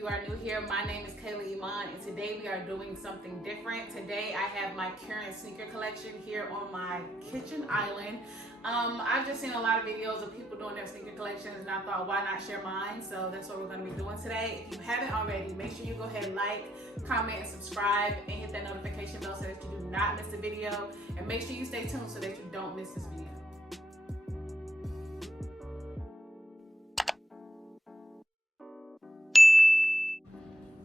you are new here, my name is Kayla Iman, and today we are doing something different. Today I have my current sneaker collection here on my kitchen island. I've just seen a lot of videos of people doing their sneaker collections, and I thought, why not share mine? So that's what we're going to be doing today. If you haven't already, make sure you go ahead and like, comment, and subscribe, and hit that notification bell so that you do not miss the video. And make sure you stay tuned so that you don't miss this video.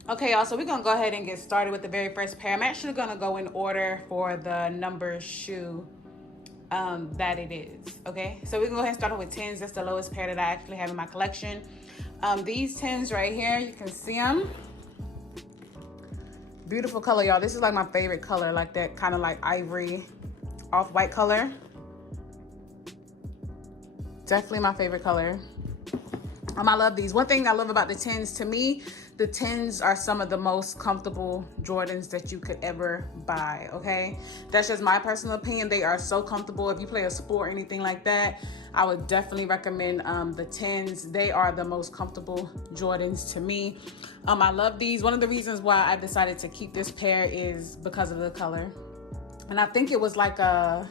Okay, y'all, so we're gonna go ahead and get started with the very first pair. I'm actually gonna go in order for the number shoe that it is. Okay, so we can go ahead and start with 10s. That's the lowest pair that I actually have in my collection. These 10s right here, you can see them. Beautiful color, y'all. This is like my favorite color, like that kind of like ivory off-white color. Definitely my favorite color. I love these. One thing I love about the 10s, to me, the 10s are some of the most comfortable Jordans that you could ever buy, okay? That's just my personal opinion. They are so comfortable. If you play a sport or anything like that, I would definitely recommend the 10s. They are the most comfortable Jordans to me. I love these. One of the reasons why I decided to keep this pair is because of the color. And I think it was like a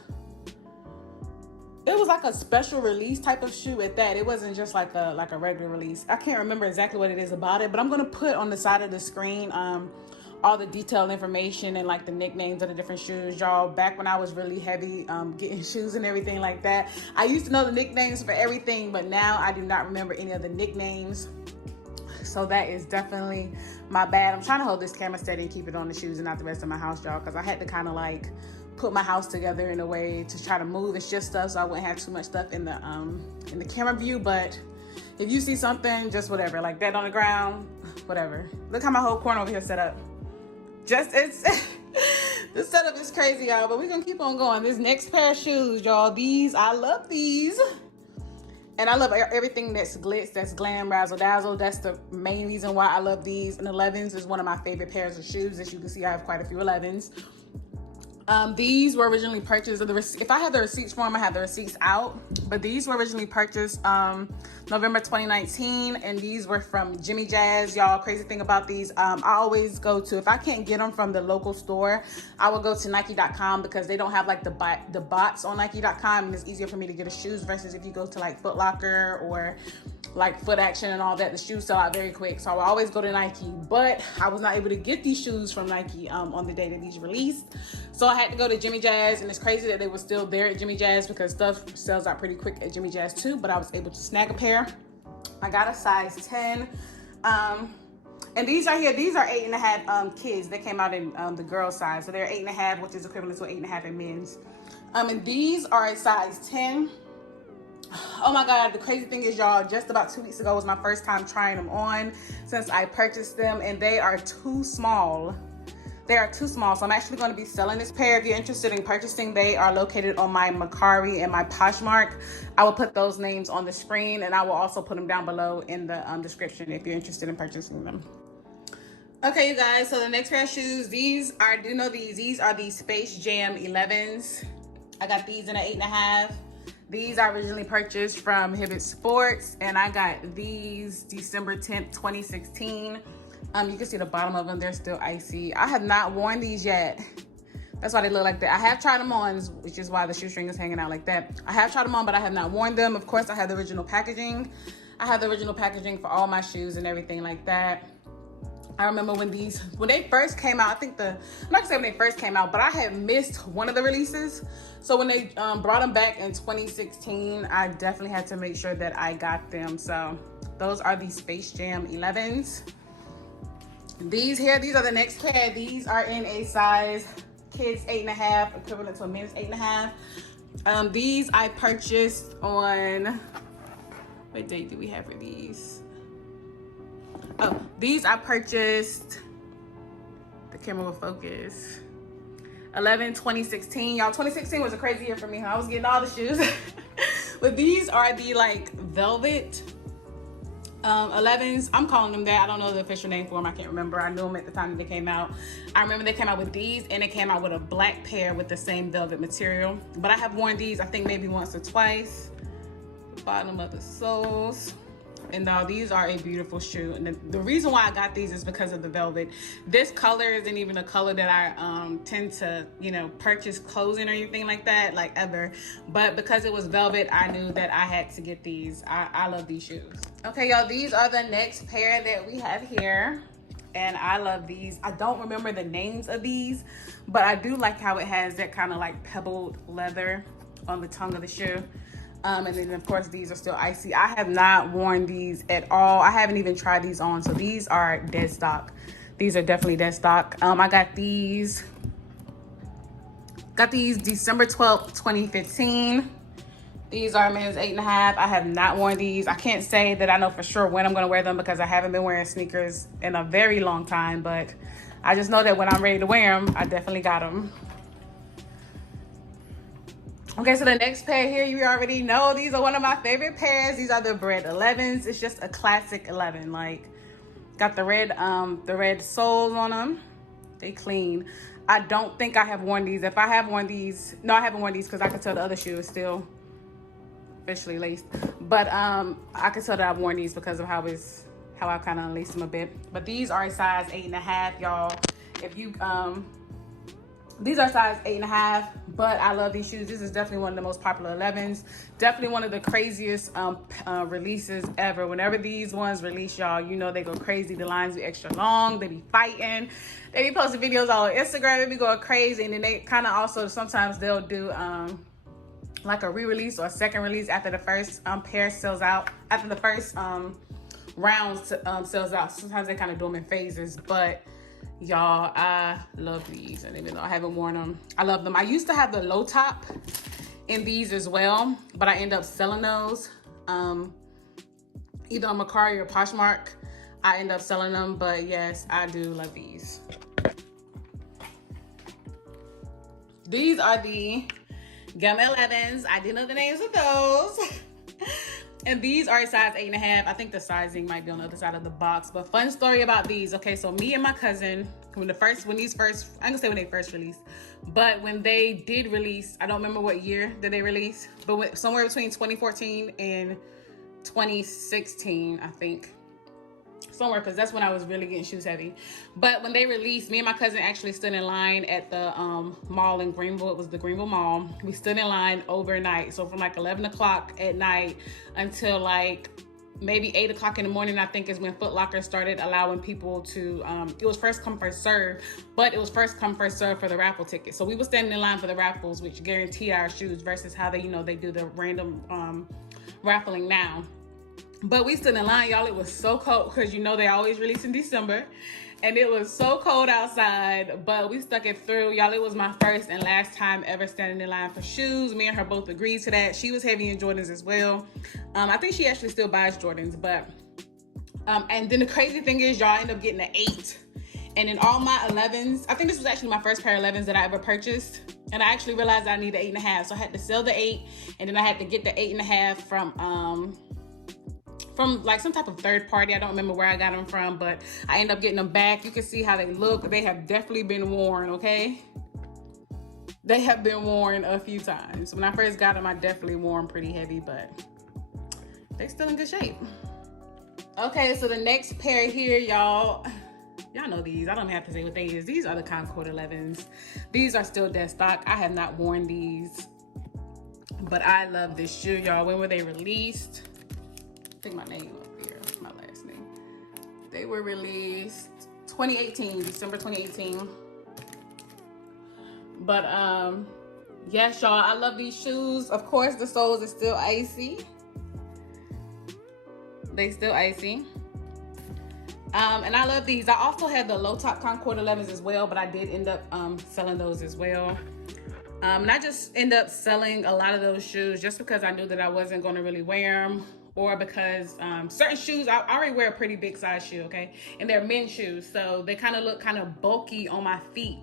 special release type of shoe at that. It wasn't just like a regular release. I can't remember exactly what it is about it, but I'm gonna put on the side of the screen all the detailed information and like the nicknames of the different shoes. Y'all, back when I was really heavy getting shoes and everything like that, I used to know the nicknames for everything, but now I do not remember any of the nicknames. So that is definitely my bad. I'm trying to hold this camera steady and keep it on the shoes and not the rest of my house, y'all, because I had to kind of like put my house together in a way to try to move and shift stuff so I wouldn't have too much stuff in the camera view. But if you see something, just whatever, like that on the ground, whatever. Look how my whole corner over here set up. It's this setup is crazy, y'all, but we're gonna keep on going. This next pair of shoes, y'all, I love these. And I love everything that's glitz, that's glam, razzle dazzle. That's the main reason why I love these. And 11s is one of my favorite pairs of shoes. As you can see, I have quite a few 11s. These were originally purchased, if I had the receipts for them, I have the receipts out, but these were originally purchased November 2019, and these were from Jimmy Jazz. Y'all, crazy thing about these, I always go to, if I can't get them from the local store, I will go to Nike.com because they don't have like the bots on Nike.com, and it's easier for me to get the shoes versus if you go to like Foot Locker or like Foot Action and all that, the shoes sell out very quick. So I will always go to Nike, but I was not able to get these shoes from Nike on the day that these released. So I had to go to Jimmy Jazz, and it's crazy that they were still there at Jimmy Jazz because stuff sells out pretty quick at Jimmy Jazz too, but I was able to snag a pair. I got a size 10. And these are here, these are 8.5 kids. They came out in the girl size. So they're 8.5, which is equivalent to 8.5 in men's. And these are a size 10. Oh my God, the crazy thing is, y'all, just about 2 weeks ago was my first time trying them on since I purchased them, and they are too small. They are too small, so I'm actually going to be selling this pair. If you're interested in purchasing, they are located on my Macari and my Poshmark. I will put those names on the screen, and I will also put them down below in the description if you're interested in purchasing them. Okay, you guys, so the next pair of shoes, these are the Space Jam 11s. I got these in an 8.5. These I originally purchased from Hibbett Sports, and I got these December 10th, 2016. You can see the bottom of them, they're still icy. I have not worn these yet. That's why they look like that. I have tried them on, which is why the shoestring is hanging out like that. I have tried them on, but I have not worn them. Of course, I have the original packaging. I have the original packaging for all my shoes and everything like that. I remember when they first came out, I'm not gonna say when they first came out, but I had missed one of the releases. So when they brought them back in 2016, I definitely had to make sure that I got them. So those are the Space Jam 11s. These are the next pair. These are in a size kids 8.5, equivalent to a men's 8.5. These I purchased on, what date do we have for these? Oh, these I purchased, the camera will focus, 11/2016. Y'all, 2016 was a crazy year for me, huh? I was getting all the shoes. But these are the like velvet 11s. I'm calling them that. I don't know the official name for them. I can't remember. I knew them at the time that they came out. I remember they came out with these, and they came out with a black pair with the same velvet material. But I have worn these, I think maybe once or twice. The bottom of the soles. And now these are a beautiful shoe. And the reason why I got these is because of the velvet. This color isn't even a color that I tend to, you know, purchase clothes in or anything like that, like ever. But because it was velvet, I knew that I had to get these. I love these shoes. Okay, y'all, these are the next pair that we have here. And I love these. I don't remember the names of these, but I do like how it has that kind of like pebbled leather on the tongue of the shoe. And then of course these are still icy. I have not worn these at all. I haven't even tried these on. So these are dead stock. These are definitely dead stock. I got these December 12th, 2015. These are men's 8.5. I have not worn these. I can't say that I know for sure when I'm gonna wear them because I haven't been wearing sneakers in a very long time, but I just know that when I'm ready to wear them, I definitely got them. Okay, so the next pair here, you already know, these are one of my favorite pairs. These are the Bread 11s. It's just a classic 11. Like, got the red soles on them. They clean. I don't think I have worn these. If I have worn these, no, I haven't worn these because I can tell the other shoe is still officially laced. But I can tell that I've worn these because of how I kind of unlaced them a bit. But these are a size 8.5, y'all. If you these are size 8.5, but I love these shoes. This is definitely one of the most popular 11s. Definitely one of the craziest releases ever. Whenever these ones release, y'all, you know they go crazy. The lines be extra long. They be fighting. They be posting videos all on Instagram. They be going crazy. And then they kind of also, sometimes they'll do like a re-release or a second release after the first pair sells out. After the first round sells out. Sometimes they kind of do them in phases, but y'all, I love these. And even though I haven't worn them, I love them. I used to have the low top in these as well, but I end up selling those either on Mercari or Poshmark. I end up selling them, but yes, I do love these. These are the Gum 11s. I didn't know the names of those. And these are a size 8.5. I think the sizing might be on the other side of the box. But fun story about these. Okay, so me and my cousin, when they first released, but when they did release, I don't remember what year that they released, but somewhere between 2014 and 2016, I think. Somewhere, because that's when I was really getting shoes heavy. But when they released, me and my cousin actually stood in line at the mall in Greenville. It was the Greenville Mall. We stood in line overnight. So from like 11 o'clock at night until like maybe 8 o'clock in the morning, I think is when Foot Locker started allowing people to, it was first come, first serve, but it was first come, first serve for the raffle ticket. So we were standing in line for the raffles, which guaranteed our shoes versus how they, you know, they do the random raffling now. But we stood in line, y'all. It was so cold because you know they always release in December. And it was so cold outside, but we stuck it through. Y'all, it was my first and last time ever standing in line for shoes. Me and her both agreed to that. She was heavy in Jordans as well. I think she actually still buys Jordans, but... and then the crazy thing is, y'all end up getting an 8. And in all my 11s, I think this was actually my first pair of 11s that I ever purchased. And I actually realized I needed 8.5. So I had to sell the 8, and then I had to get the 8.5 from like some type of third party. I don't remember where I got them from, but I ended up getting them back. You can see how they look. They have definitely been worn, okay? They have been worn a few times. When I first got them, I definitely wore them pretty heavy, but they're still in good shape. Okay, so the next pair here, y'all know these. I don't have to say what they is. These are the Concord 11s. These are still dead stock. I have not worn these, but I love this shoe, y'all. When were they released? I think my name up here, my last name. They were released 2018, December 2018. But yes, y'all, I love these shoes. Of course, the soles are still icy. They still icy. And I love these. I also had the low top Concord 11s as well, but I did end up selling those as well. And I just end up selling a lot of those shoes just because I knew that I wasn't going to really wear them, or because certain shoes, I already wear a pretty big size shoe, okay? And they're men's shoes, so they kind of look kind of bulky on my feet.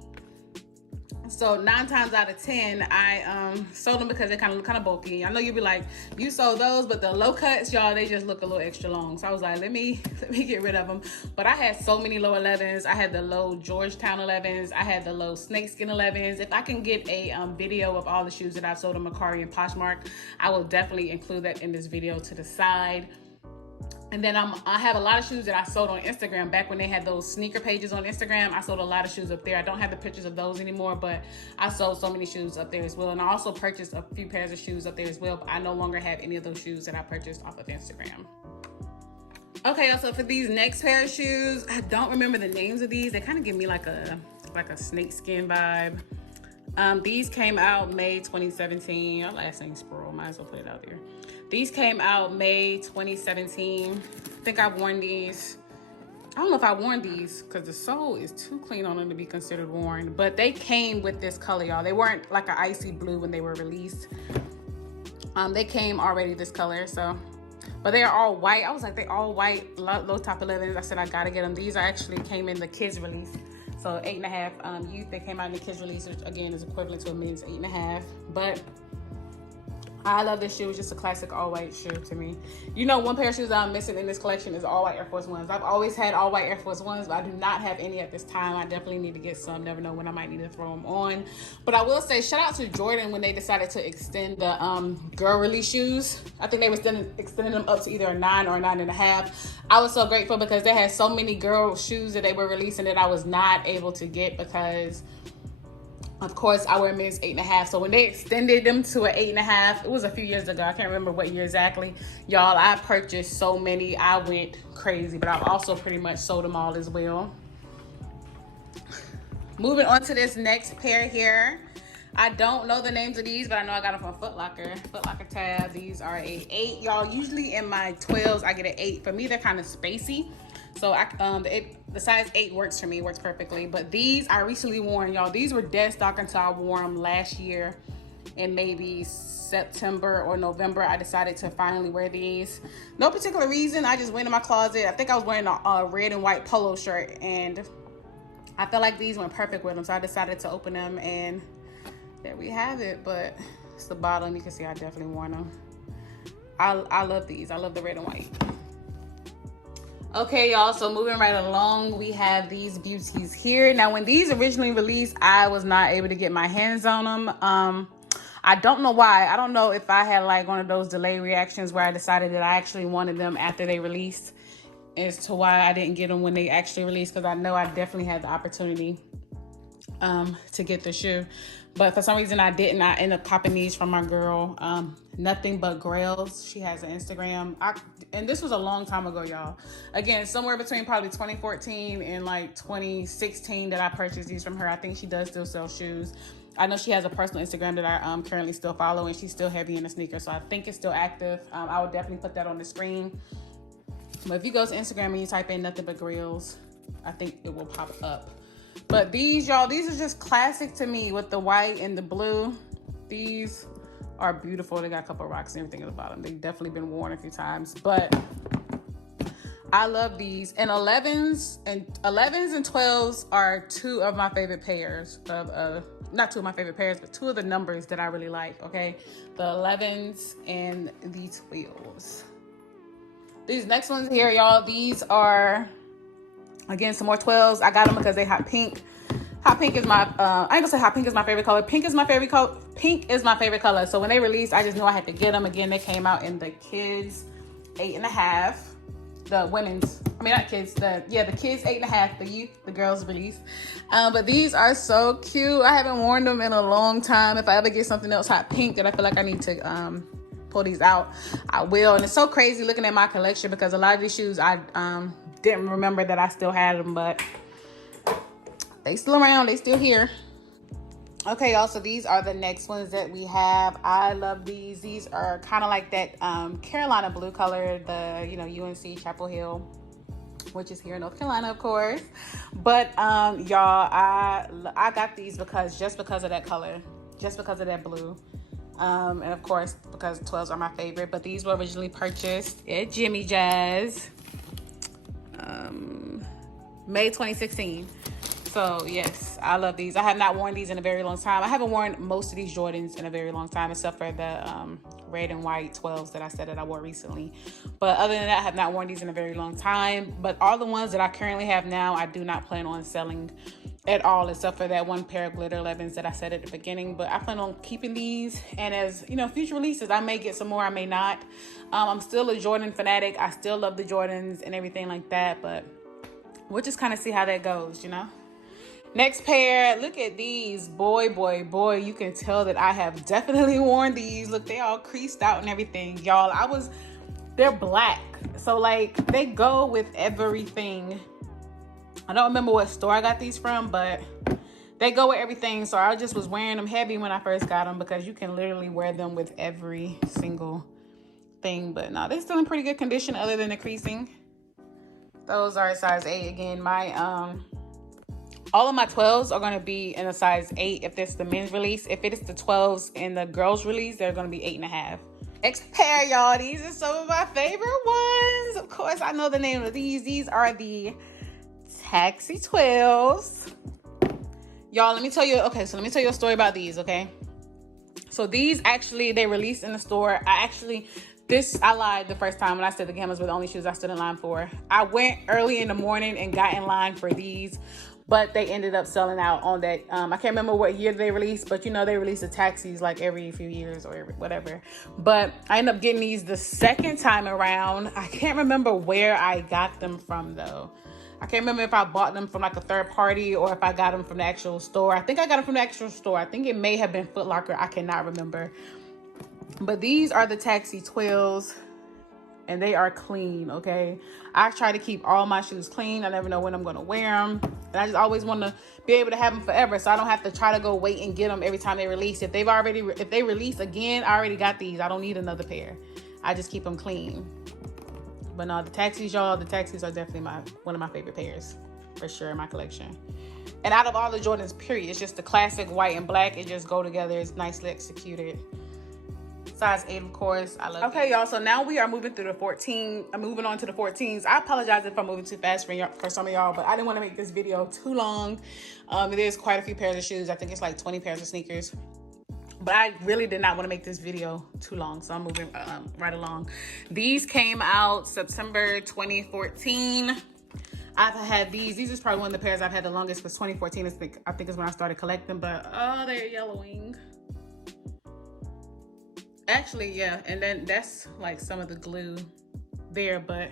So 9 times out of 10, I sold them because they kind of look kind of bulky. I know you'll be like, you sold those, but the low cuts, y'all, they just look a little extra long. So I was like, let me get rid of them. But I had so many low 11s. I had the low Georgetown 11s. I had the low snakeskin 11s. If I can get a video of all the shoes that I've sold on Mercari and Poshmark, I will definitely include that in this video to the side. And then I have a lot of shoes that I sold on Instagram back when they had those sneaker pages on Instagram. I sold a lot of shoes up there. I don't have the pictures of those anymore, but I sold so many shoes up there as well. And I also purchased a few pairs of shoes up there as well, but I no longer have any of those shoes that I purchased off of Instagram. Okay, so for these next pair of shoes, I don't remember the names of these. They kind of give me like a snake skin vibe. These came out May 2017. Our last name's Sproul, might as well put it out there. These came out May 2017. I think I've worn these. I don't know if I worn these because the sole is too clean on them to be considered worn. But they came with this color, y'all. They weren't like an icy blue when they were released. They came already this color, so. But they are all white. I was like, they all white, low top 11s. I said, I gotta get them. These actually came in the kids release. So 8.5 youth, they came out in the kids release, which again is equivalent to a men's 8.5. But I love this shoe. It's just a classic all white shoe to me. You know, one pair of shoes that I'm missing in this collection is all white Air Force Ones. I've always had all white Air Force Ones, but I do not have any at this time. I definitely need to get some. Never know when I might need to throw them on. But I will say, shout out to Jordan when they decided to extend the girl release shoes. I think they were extending them up to either a 9 or a 9.5. I was so grateful because they had so many girl shoes that they were releasing that I was not able to get because, of course, I wear men's 8.5. So when they extended them to an 8.5, it was a few years ago. I can't remember what year exactly. Y'all, I purchased so many. I went crazy, but I've also pretty much sold them all as well. Moving on to this next pair here. I don't know the names of these, but I know I got them from Foot Locker. Foot Locker tab. These are a 8. Y'all, usually in my 12s, I get an 8. For me, they're kind of spacey. So the size 8 works for me, works perfectly. But these I recently worn, y'all. These were dead stock until I wore them last year in maybe September or November. I decided to finally wear these. No particular reason. I just went in my closet. I think I was wearing a red and white polo shirt, and I felt like these went perfect with them. So I decided to open them, and there we have it. But it's the bottom. You can see I definitely worn them. I love these. I love the red and white. Okay, y'all, so moving right along, we have these beauties here. Now, when these originally released, I was not able to get my hands on them. I don't know why. I don't know if I had like one of those delay reactions where I decided that I actually wanted them after they released as to why I didn't get them when they actually released, because I know I definitely had the opportunity to get the shoe. But for some reason I didn't. I ended up copping these from my girl, Nothing But Grails. She has an Instagram. And this was a long time ago, y'all. Again, somewhere between probably 2014 and like 2016 that I purchased these from her. I think she does still sell shoes. I know she has a personal Instagram that I currently still follow, and she's still heavy in the sneakers. So I think it's still active. I would definitely put that on the screen. But if you go to Instagram and you type in Nothing But Grails, I think it will pop up. But these, y'all, these are just classic to me with the white and the blue. These are beautiful. They got a couple of rocks and everything at the bottom. They've definitely been worn a few times, but I love these. And 11s and 12s are two of my favorite pairs of, not two of my favorite pairs, but two of the numbers that I really like, okay? The 11s and the 12s. These next ones here, y'all, these are, again, some more 12s. I got them because they hot pink. Hot pink is my, I ain't gonna say hot pink is my favorite color. Pink is my favorite color. Pink is my favorite color. So when they released, I just knew I had to get them. Again, they came out in the kids 8.5. The women's, I mean, not kids, the kids 8.5, the youth, the girls release. But these are so cute. I haven't worn them in a long time. If I ever get something else hot pink that I feel like I need to pull these out, I will. And it's so crazy looking at my collection because a lot of these shoes I didn't remember that I still had them, but they still around, they still here. Okay, y'all, so these are the next ones that we have. I love these. These are kind of like that Carolina blue color, the, you know, UNC Chapel Hill, which is here in North Carolina, of course. But y'all, I got these just because of that color, just because of that blue. And of course, because 12s are my favorite. But these were originally purchased at Jimmy Jazz, May 2016. So yes, I love these. I have not worn these in a very long time. I haven't worn most of these Jordans in a very long time, except for the red and white 12s that I said that I wore recently. But other than that, I have not worn these in a very long time. But all the ones that I currently have now, I do not plan on selling at all, except for that one pair of glitter 11s that I said at the beginning. But I plan on keeping these, and as you know, future releases, I may get some more, I may not. I'm still a Jordan fanatic. I still love the Jordans and everything like that, but we'll just kind of see how that goes, you know. Next pair, look at these. Boy, you can tell that I have definitely worn these. Look, they all creased out and everything, y'all. They're black, so like they go with everything. I don't remember what store I got these from, but they go with everything. So I just was wearing them heavy when I first got them, because you can literally wear them with every single thing. But no, they're still in pretty good condition other than the creasing. Those are a size 8. Again, all of my 12s are going to be in a size 8 if it's the men's release. If it is the 12s in the girls release, they're going to be 8.5. Next pair, y'all. These are some of my favorite ones. Of course, I know the name of these. These are the Taxi 12s. Y'all, let me tell you a story about these, okay? So these actually, they released in the store. I lied the first time when I said the Gammas were the only shoes I stood in line for. I went early in the morning and got in line for these, but they ended up selling out on that. I can't remember what year they released, but you know, they release the Taxis like every few years or whatever. But I ended up getting these the second time around. I can't remember where I got them from though. I can't remember if I bought them from like a third party or if I got them from the actual store. I think I got them from the actual store. I think it may have been Foot Locker. I cannot remember. But these are the Taxi 12s, and they are clean, okay? I try to keep all my shoes clean. I never know when I'm going to wear them. And I just always want to be able to have them forever, so I don't have to try to go wait and get them every time they release. If they release again, I already got these. I don't need another pair. I just keep them clean. But no, the Taxis, y'all, the Taxis are definitely one of my favorite pairs, for sure, in my collection. And out of all the Jordans, period, it's just the classic white and black. It just go together. It's nicely executed. Size 8, of course. I love it. Okay, y'all, so now we are moving through the 14. I'm moving on to the 14s. I apologize if I'm moving too fast for some of y'all, but I didn't want to make this video too long. It is quite a few pairs of shoes. I think it's like 20 pairs of sneakers. But I really did not want to make this video too long, so I'm moving right along. These came out September 2014. I've had these. These is probably one of the pairs I've had the longest, because 2014 I think is when I started collecting. But oh, they're yellowing. Actually, yeah, and then that's like some of the glue there. But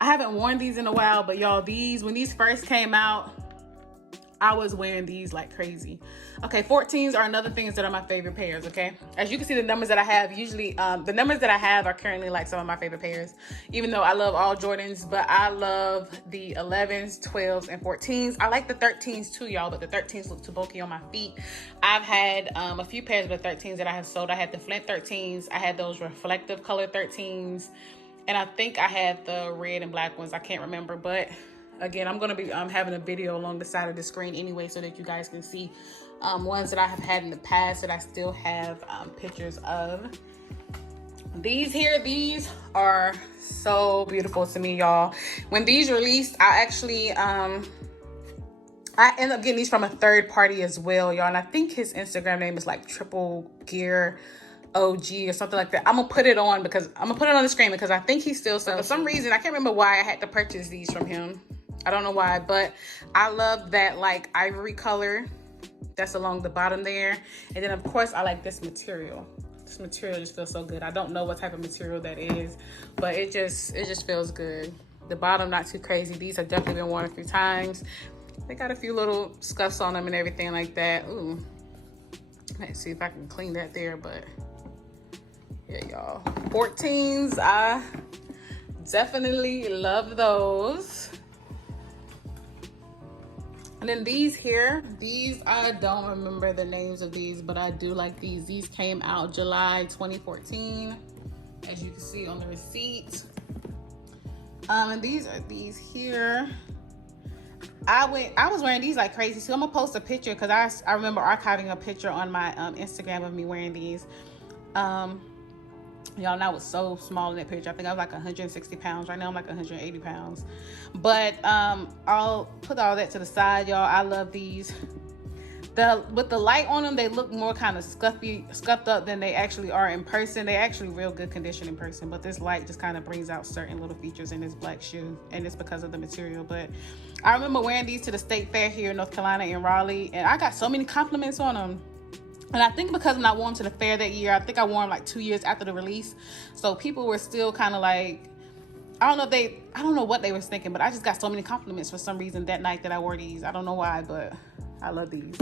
I haven't worn these in a while. But y'all, when these first came out, I was wearing these like crazy. Okay, 14s are another things that are my favorite pairs, okay? As you can see, the numbers that I have, usually, the numbers that I have are currently like some of my favorite pairs, even though I love all Jordans, but I love the 11s, 12s, and 14s. I like the 13s too, y'all, but the 13s look too bulky on my feet. I've had a few pairs of the 13s that I have sold. I had the Flint 13s. I had those reflective color 13s, and I think I had the red and black ones. I can't remember, but again, I'm going to be having a video along the side of the screen anyway, so that you guys can see ones that I have had in the past that I still have pictures of. These are so beautiful to me, y'all. When these released, I actually I ended up getting these from a third party as well, y'all. And I think his Instagram name is like Triple Gear OG or something like that. I'm gonna put it on the screen because I think he still sells. For some reason, I can't remember why I had to purchase these from him. I don't know why, but I love that like ivory color that's along the bottom there. And then of course I like this material. This material just feels so good. I don't know what type of material that is, but it just feels good. The bottom not too crazy. These have definitely been worn a few times. They got a few little scuffs on them and everything like that. Ooh, let's see if I can clean that there, but yeah, y'all. 14s, I definitely love those. And then these here, I don't remember the names of these, but I do like these. These came out July 2014, as you can see on the receipt. And these are these here. I was wearing these like crazy, so I'm gonna post a picture because I remember archiving a picture on my Instagram of me wearing these. Y'all, and I was so small in that picture. I think I was like 160 pounds. Right now I'm like 180 pounds. But I'll put all that to the side, y'all. I love these. with the light on them, they look more kind of scuffed up than they actually are in person. They actually real good condition in person, but this light just kind of brings out certain little features in this black shoe, and it's because of the material. But I remember wearing these to the state fair here in North Carolina in Raleigh, and I got so many compliments on them. And I think because when I wore them to the fair that year, I think I wore them like 2 years after the release, so people were still kind of like, I don't know what they were thinking, but I just got so many compliments for some reason that night that I wore these. I don't know why, but I love these.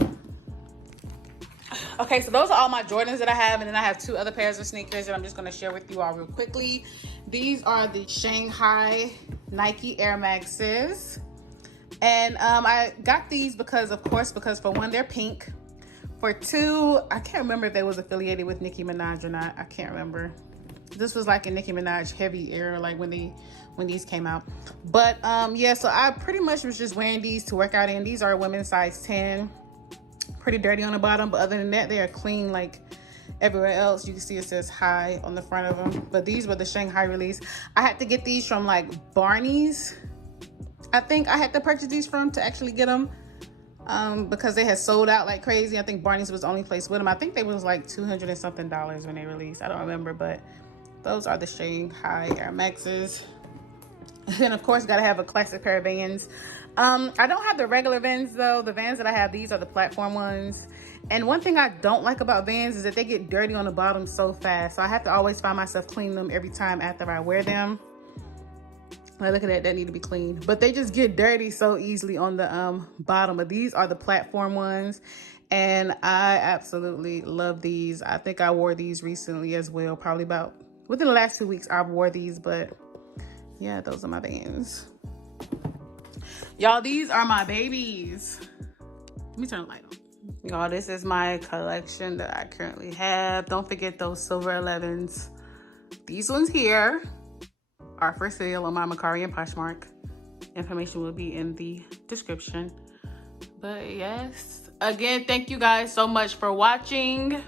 Okay, so those are all my Jordans that I have, and then I have 2 other pairs of sneakers that I'm just going to share with you all real quickly. These are the Shanghai Nike Air Maxes, and I got these because for one, they're pink. For 2, I can't remember if they was affiliated with Nicki Minaj or not. I can't remember. This was like a Nicki Minaj heavy era, like when these came out. But yeah, so I pretty much was just wearing these to work out in. These are women's size 10. Pretty dirty on the bottom, but other than that, they are clean like everywhere else. You can see it says high on the front of them. But these were the Shanghai release. I had to get these from like Barney's. I think I had to purchase these from to actually get them because they had sold out like crazy. I think Barney's was the only place with them. I think they was like $200 and something when they released. I don't remember, but those are the Shanghai Air Maxes. And then of course, gotta have a classic pair of Vans. I don't have the regular Vans though. The Vans that I have, these are the platform ones. And one thing I don't like about Vans is that they get dirty on the bottom so fast. So I have to always find myself cleaning them every time after I wear them. Like, look at that need to be cleaned. But they just get dirty so easily on the bottom. But these are the platform ones. And I absolutely love these. I think I wore these recently as well. Probably about within the last 2 weeks I wore these. But yeah, those are my Vans. Y'all, these are my babies. Let me turn the light on. Y'all, this is my collection that I currently have. Don't forget those silver 11s. These ones here are for sale on my Mercari and Poshmark. Information will be in the description. But yes, again, thank you guys so much for watching.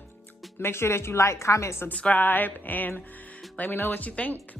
Make sure that you like, comment, subscribe, and let me know what you think.